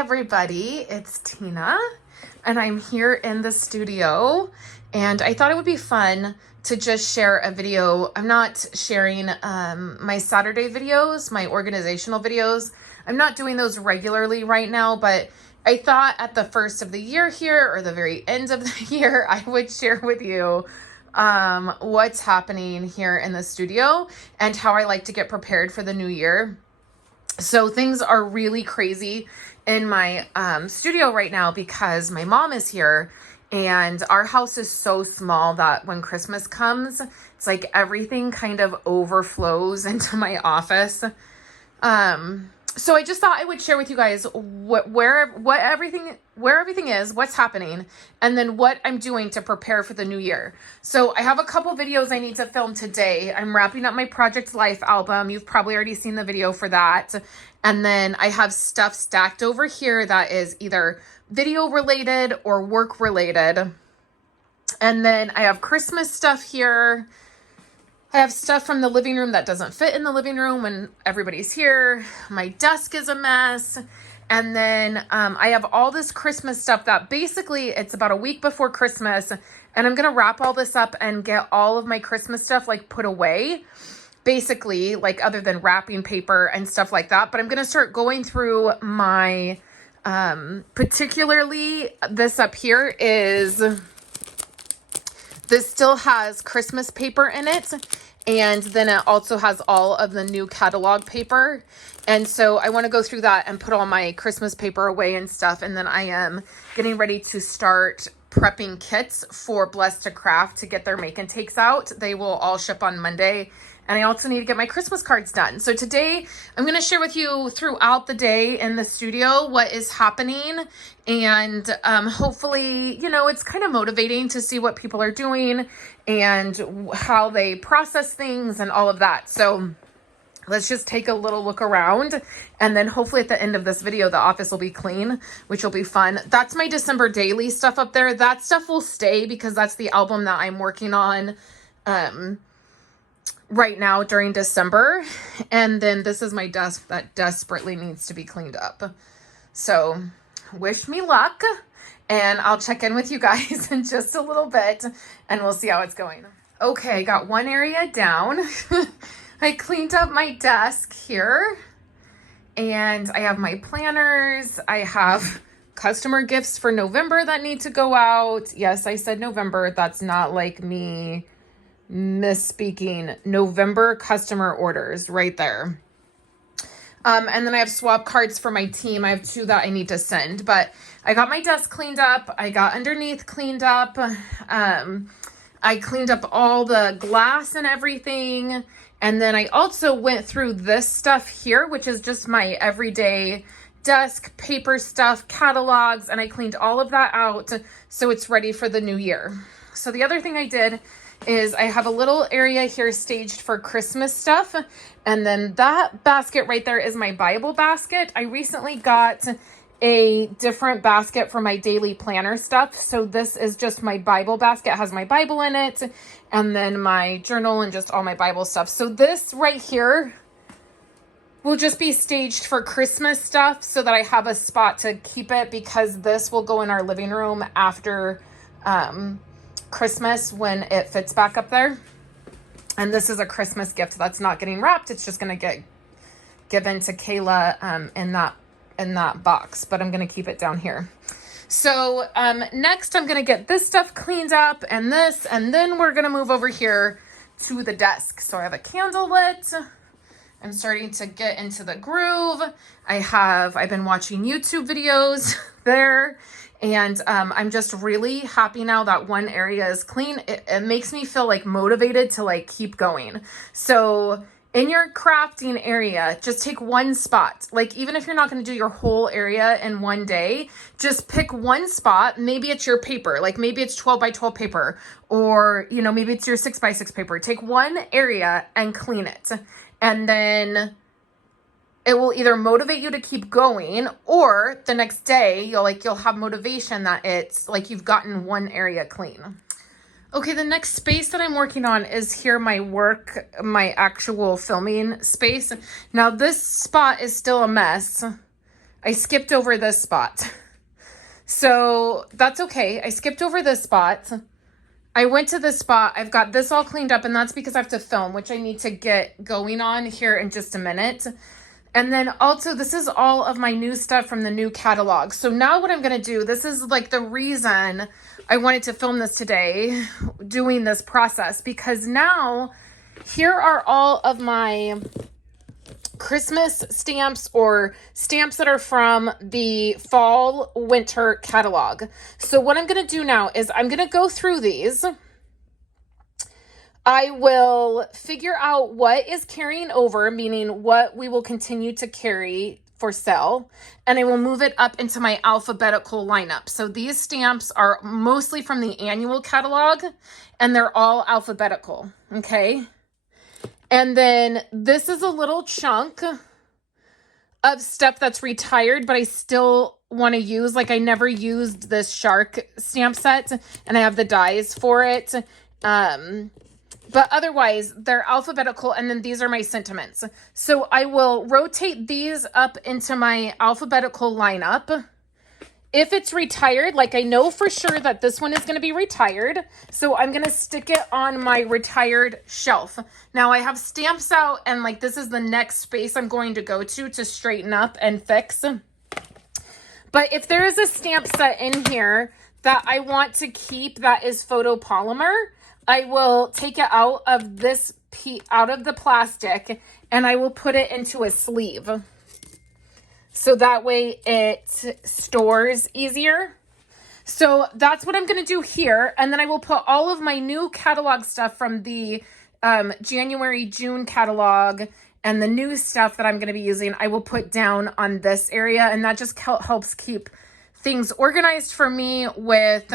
everybody, it's Tina and I'm here in the studio and I thought it would be fun to just share a video. I'm not sharing my Saturday videos, my organizational videos. I'm not doing those regularly right now, but I thought at the first of the year here or the very end of the year, I would share with you what's happening here in the studio and how I like to get prepared for the new year. So things are really crazy in my studio right now because my mom is here and our house is so small that when Christmas comes, it's like everything kind of overflows into my office. So I just thought I would share with you guys where everything is, what's happening, and then what I'm doing to prepare for the new year. So I have a couple videos I need to film today. I'm wrapping up my Project Life album. You've probably already seen the video for that. And then I have stuff stacked over here that is either video related or work related. And then I have Christmas stuff here. I have stuff from the living room that doesn't fit in the living room when everybody's here. My desk is a mess. And then I have all this Christmas stuff that basically it's about a week before Christmas. And I'm going to wrap all this up and get all of my Christmas stuff like put away. Basically, like other than wrapping paper and stuff like that. But I'm going to start going through my, particularly this up here is... This still has Christmas paper in it, and then it also has all of the new catalog paper. And so I want to go through that and put all my Christmas paper away and stuff. And then I am getting ready to start prepping kits for Blessed to Craft to get their make and takes out. They will all ship on Monday. And I also need to get my Christmas cards done. So today I'm going to share with you throughout the day in the studio what is happening. And hopefully, you know, it's kind of motivating to see what people are doing and how they process things and all of that. So let's just take a little look around. And then hopefully at the end of this video, the office will be clean, which will be fun. That's my December daily stuff up there. That stuff will stay because that's the album that I'm working on right now during December. And then this is my desk that desperately needs to be cleaned up. So wish me luck, and I'll check in with you guys in just a little bit and we'll see how it's going. Okay, got one area down. I cleaned up my desk here and I have my planners. I have customer gifts for November that need to go out. Yes, I said November. That's not like me misspeaking. November customer orders right there. And then I have swap cards for my team. I have 2 that I need to send, but I got my desk cleaned up. I got underneath cleaned up. I cleaned up all the glass and everything. And then I also went through this stuff here, which is just my everyday desk, paper stuff, catalogs, and I cleaned all of that out so it's ready for the new year. So the other thing I did is I have a little area here staged for Christmas stuff. And then that basket right there is my Bible basket. I recently got a different basket for my daily planner stuff. So this is just my Bible basket. It has my Bible in it and then my journal and just all my Bible stuff. So this right here will just be staged for Christmas stuff so that I have a spot to keep it, because this will go in our living room after Christmas when it fits back up there. And this is a Christmas gift that's not getting wrapped. It's just going to get given to Kayla in that box, but I'm going to keep it down here. So next I'm going to get this stuff cleaned up and this, and then we're going to move over here to the desk. So I have a candle lit. I'm starting to get into the groove. I've been watching YouTube videos there. And I'm just really happy now that one area is clean. It makes me feel like motivated to like keep going. So in your crafting area, just take one spot. Like even if you're not going to do your whole area in one day, just pick one spot. Maybe it's your paper, like maybe it's 12 by 12 paper, or you know, maybe it's your 6 by 6 paper. Take one area and clean it. And then it will either motivate you to keep going, or the next day you'll have motivation that it's like you've gotten one area clean. Okay, the next space that I'm working on is here, my actual filming space. Now this spot is still a mess. I skipped over this spot. So that's okay. I skipped over this spot. I went to this spot. I've got this all cleaned up, and that's because I have to film, which I need to get going on here in just a minute. And then also, this is all of my new stuff from the new catalog. So now what I'm going to do, this is like the reason I wanted to film this today, doing this process, because now here are all of my Christmas stamps or stamps that are from the fall winter catalog. So what I'm going to do now is I'm going to go through these. I will figure out what is carrying over, meaning what we will continue to carry for sale, and I will move it up into my alphabetical lineup. So these stamps are mostly from the annual catalog, and they're all alphabetical, okay? And then this is a little chunk of stuff that's retired, but I still want to use. Like, I never used this shark stamp set, and I have the dies for it. But otherwise, they're alphabetical, and then these are my sentiments. So I will rotate these up into my alphabetical lineup. If it's retired, like I know for sure that this one is going to be retired, so I'm going to stick it on my retired shelf. Now I have stamps out, and like this is the next space I'm going to go to straighten up and fix. But if there is a stamp set in here that I want to keep that is photopolymer, I will take it out of this out of the plastic, and I will put it into a sleeve. So that way it stores easier. So that's what I'm going to do here. And then I will put all of my new catalog stuff from the January, June catalog and the new stuff that I'm going to be using, I will put down on this area. And that just helps keep things organized for me with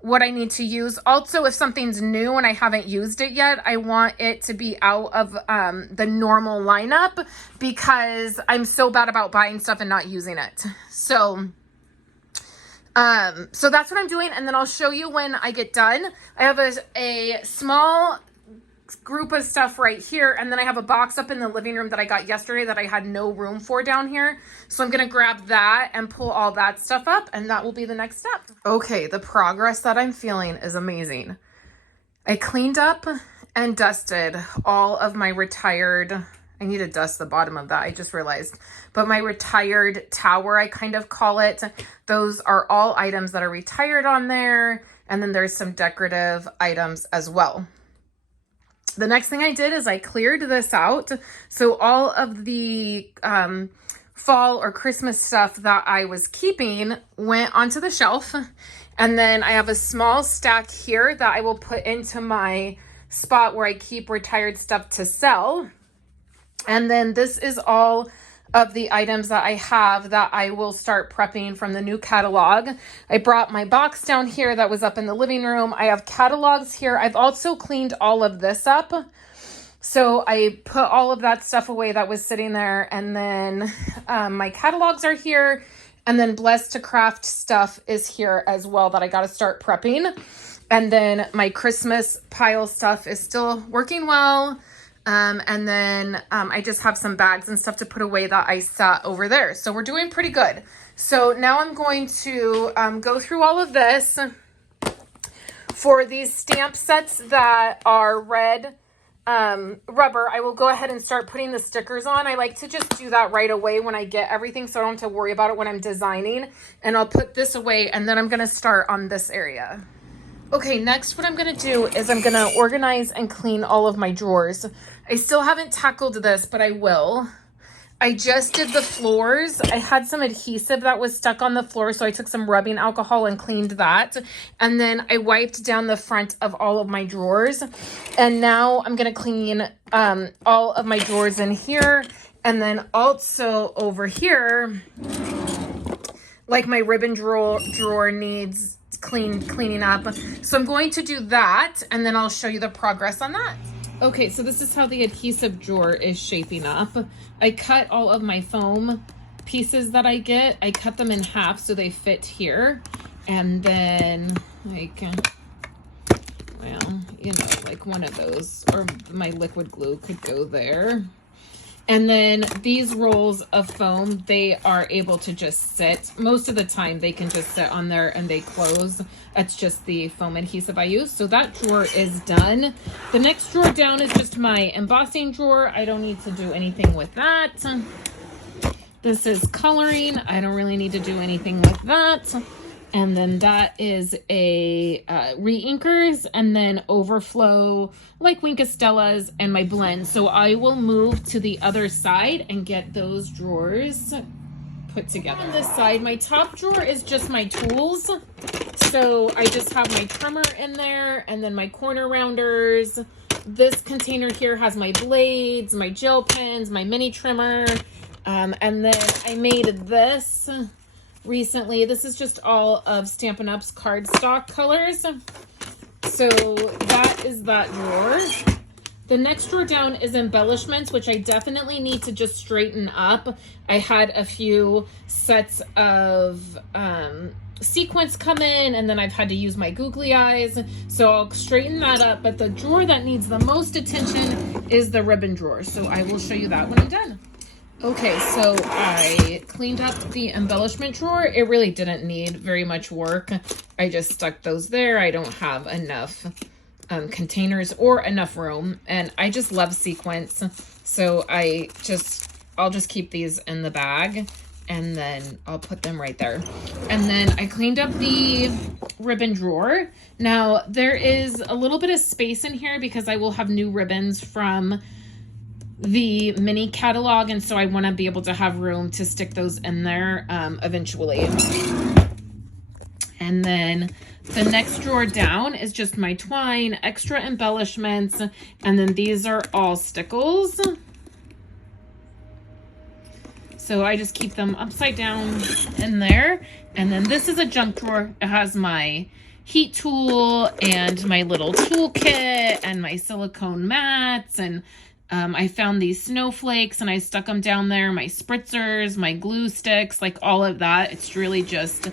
what I need to use. Also, if something's new and I haven't used it yet, I want it to be out of the normal lineup, because I'm so bad about buying stuff and not using it. So that's what I'm doing. And then I'll show you when I get done. I have a small group of stuff right here, and then I have a box up in the living room that I got yesterday that I had no room for down here. So I'm gonna grab that and pull all that stuff up, and that will be the next step. Okay, the progress that I'm feeling is amazing. I cleaned up and dusted all of my retired, I need to dust the bottom of that, I just realized, but my retired tower, I kind of call it. Those are all items that are retired on there, and then there's some decorative items as well. The next thing I did is I cleared this out. So all of the fall or Christmas stuff that I was keeping went onto the shelf. And then I have a small stack here that I will put into my spot where I keep retired stuff to sell. And then this is all of the items that I have that I will start prepping from the new catalog. I brought my box down here that was up in the living room. I have catalogs here. I've also cleaned all of this up. So I put all of that stuff away that was sitting there. And then my catalogs are here. And then Blessed to Craft stuff is here as well that I got to start prepping. And then my Christmas pile stuff is still working well. And then I just have some bags and stuff to put away that I set over there. So we're doing pretty good. So now I'm going to go through all of this. For these stamp sets that are red rubber, I will go ahead and start putting the stickers on. I like to just do that right away when I get everything, so I don't have to worry about it when I'm designing. And I'll put this away, and then I'm going to start on this area. Okay, next what I'm going to do is I'm going to organize and clean all of my drawers. I still haven't tackled this, but I will. I just did the floors. I had some adhesive that was stuck on the floor, so I took some rubbing alcohol and cleaned that. And then I wiped down the front of all of my drawers. And now I'm going to clean all of my drawers in here. And then also over here, like my ribbon drawer needs cleaning up. So I'm going to do that, and then I'll show you the progress on that. Okay, so this is how the adhesive drawer is shaping up. I cut all of my foam pieces that I get. I cut them in half so they fit here. And then like, well, you know, like one of those, or my liquid glue could go there. And then these rolls of foam, they are able to just sit. Most of the time they can just sit on there and they close. That's just the foam adhesive I use. So that drawer is done. The next drawer down is just my embossing drawer. I don't need to do anything with that. This is coloring. I don't really need to do anything with that. And then that is a re-inkers, and then overflow like Wink of Stella's and my blend. So I will move to the other side and get those drawers put together. On this side, my top drawer is just my tools. So I just have my trimmer in there, and then my corner rounders. This container here has my blades, my gel pens, my mini trimmer. And then I made this recently. This is just all of Stampin' Up's cardstock colors. So that is that drawer. The next drawer down is embellishments, which I definitely need to just straighten up. I had a few sets of sequins come in, and then I've had to use my googly eyes. So I'll straighten that up. But the drawer that needs the most attention is the ribbon drawer. So I will show you that when I'm done. Okay, so I cleaned up the embellishment drawer. It really didn't need very much work. I just stuck those there. I don't have enough containers or enough room, and I just love sequins. So I'll just keep these in the bag, and then I'll put them right there. And then I cleaned up the ribbon drawer. Now there is a little bit of space in here because I will have new ribbons from the mini catalog, and so I want to be able to have room to stick those in there eventually. And then the next drawer down is just my twine, extra embellishments, and then these are all stickles. So I just keep them upside down in there. And then this is a junk drawer. It has my heat tool and my little toolkit and my silicone mats, and I found these snowflakes and I stuck them down there, my spritzers, my glue sticks, like all of that. It's really just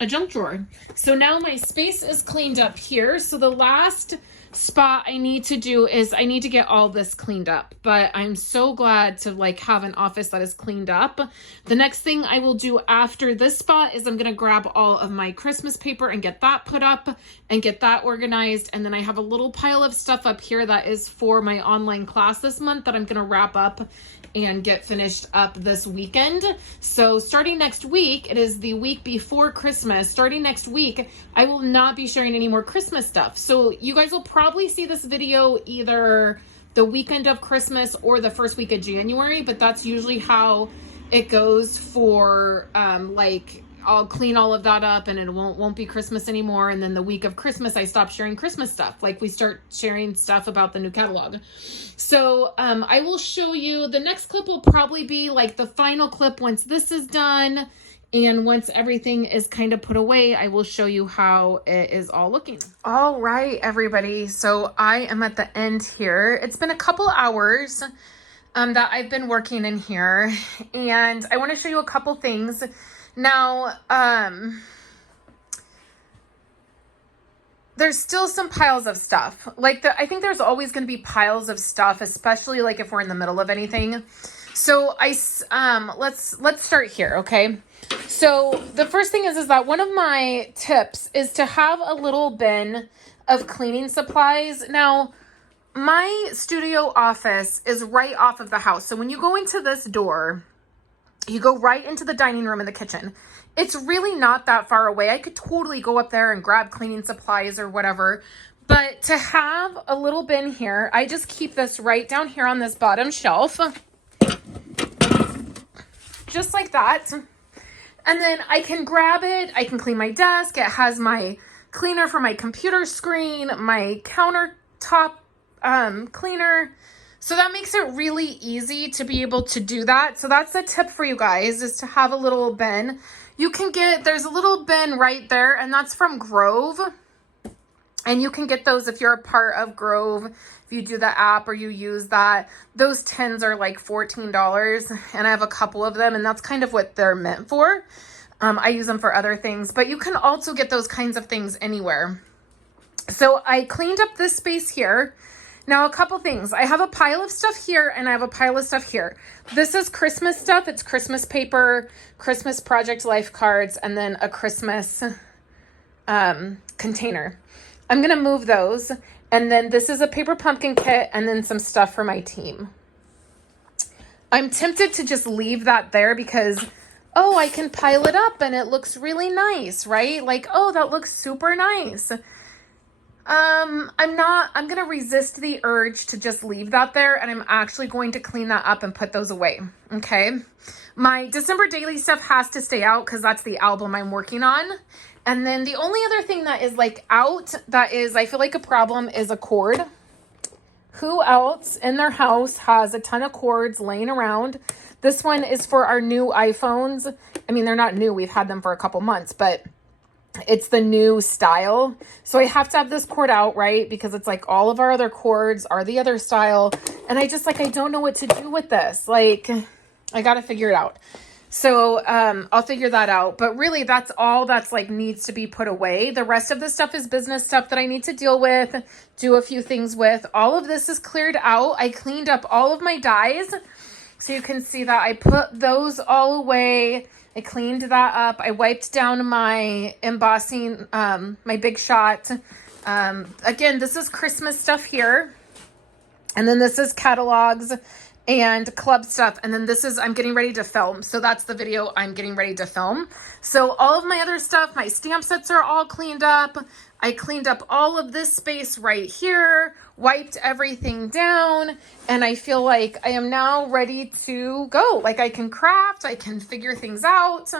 a junk drawer. So now my space is cleaned up here. So the last spot I need to do is I need to get all this cleaned up, but I'm so glad to like have an office that is cleaned up. The next thing I will do after this spot is I'm going to grab all of my Christmas paper and get that put up and get that organized. And then I have a little pile of stuff up here that is for my online class this month that I'm going to wrap up and get finished up this weekend. So starting next week, it is the week before Christmas. Starting next week, I will not be sharing any more Christmas stuff. So you guys will probably see this video either the weekend of Christmas or the first week of January, but that's usually how it goes for like I'll clean all of that up and it won't be Christmas anymore. And then the week of Christmas, I stop sharing Christmas stuff. Like we start sharing stuff about the new catalog. So I will show you, the next clip will probably be like the final clip once this is done. And once everything is kind of put away, I will show you how it is all looking. All right, everybody. So I am at the end here. It's been a couple hours that I've been working in here. And I want to show you a couple things. Now, there's still some piles of stuff. Like I think there's always going to be piles of stuff, especially like if we're in the middle of anything. So let's start here, okay? So the first thing is that one of my tips is to have a little bin of cleaning supplies. Now, my studio office is right off of the house. So when you go into this door, you go right into the dining room and the kitchen. It's really not that far away. I could totally go up there and grab cleaning supplies or whatever. But to have a little bin here, I just keep this right down here on this bottom shelf. Just like that. And then I can grab it. I can clean my desk. It has my cleaner for my computer screen, my countertop cleaner. So that makes it really easy to be able to do that. So that's a tip for you guys, is to have a little bin. You can get, there's a little bin right there, and that's from Grove. And you can get those if you're a part of Grove. If you do the app or you use that, those tins are like $14, and I have a couple of them, and that's kind of what they're meant for. I use them for other things, but you can also get those kinds of things anywhere. So I cleaned up this space here. Now, a couple things. I have a pile of stuff here and I have a pile of stuff here. This is Christmas stuff. It's Christmas paper, Christmas project life cards, and then a Christmas container. I'm going to move those. And then this is a paper pumpkin kit and then some stuff for my team. I'm tempted to just leave that there because, oh, I can pile it up and it looks really nice, right? Like, oh, that looks super nice. I'm going to resist the urge to just leave that there, and I'm actually going to clean that up and put those away. Okay. My December daily stuff has to stay out because that's the album I'm working on. And then the only other thing that is like out that is, I feel like a problem is a cord. Who else in their house has a ton of cords laying around? This one is for our new iPhones. I mean, they're not new. We've had them for a couple months, but it's the new style. So I have to have this cord out, right? Because it's like all of our other cords are the other style. And I just like, I don't know what to do with this. Like, I got to figure it out. So I'll figure that out. But really, that's all that's like needs to be put away. The rest of the stuff is business stuff that I need to deal with, do a few things with. All of this is cleared out. I cleaned up all of my dies. So you can see that I put those all away. I cleaned that up. I wiped down my embossing, my Big Shot. Again, this is Christmas stuff here. And then this is catalogs and club stuff. And then this is, I'm getting ready to film. So that's the video I'm getting ready to film. So all of my other stuff, my stamp sets are all cleaned up. I cleaned up all of this space right here, wiped everything down, and I feel like I am now ready to go. Like I can craft, I can figure things out.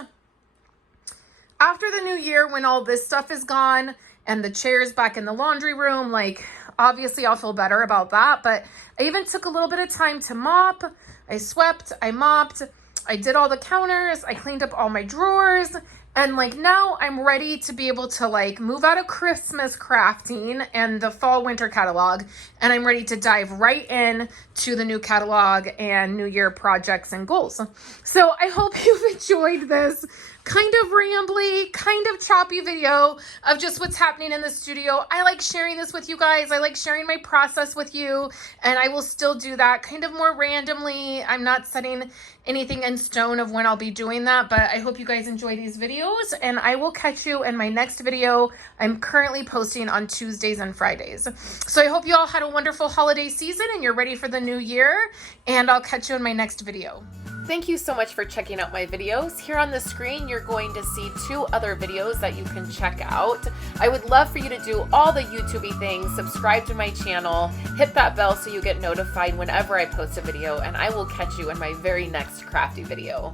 After the new year, when all this stuff is gone and the chair's back in the laundry room, like obviously I'll feel better about that. But I even took a little bit of time to mop. I swept, I mopped, I did all the counters, I cleaned up all my drawers. And like now I'm ready to be able to like move out of Christmas crafting and the fall winter catalog. And I'm ready to dive right in to the new catalog and new year projects and goals. So I hope you've enjoyed this kind of rambly, kind of choppy video of just what's happening in the studio. I like sharing this with you guys. I like sharing my process with you, and I will still do that kind of more randomly. I'm not setting anything in stone of when I'll be doing that, but I hope you guys enjoy these videos, and I will catch you in my next video. I'm currently posting on Tuesdays and Fridays. So I hope you all had a wonderful holiday season and you're ready for the new year, and I'll catch you in my next video. Thank you so much for checking out my videos. Here on the screen, you're going to see 2 other videos that you can check out. I would love for you to do all the YouTubey things, subscribe to my channel, hit that bell so you get notified whenever I post a video, and I will catch you in my very next crafty video.